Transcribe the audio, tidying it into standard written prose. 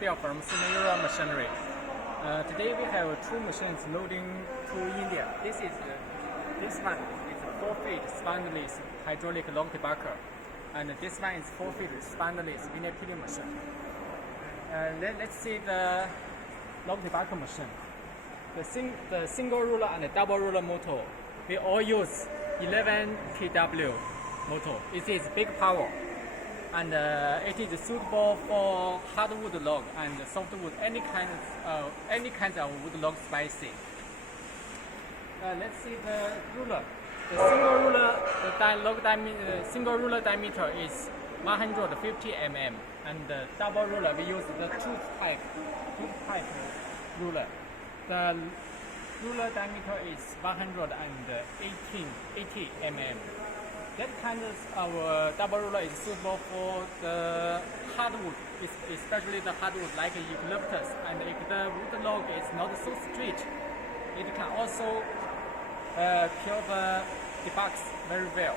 Bill from Veneer Machinery. Today we have two machines loading to India. This one is a 4 feet spineless hydraulic log debarker, and this one is 4 feet spineless veneer peeling machine. Let's see the log debarker machine. The single ruler and the double ruler motor, we all use 11 kW motor. It is big power, and it is suitable for hardwood log and softwood, any kind of wood log spicy. Let's see the ruler. The single ruler, single ruler diameter is 150 mm, and the double ruler we use the tooth type ruler. The ruler diameter is 180 mm. That kind of our double ruler is suitable for the hardwood, especially the hardwood like eucalyptus, and if the wood log is not so straight, it can also peel the debarks very well.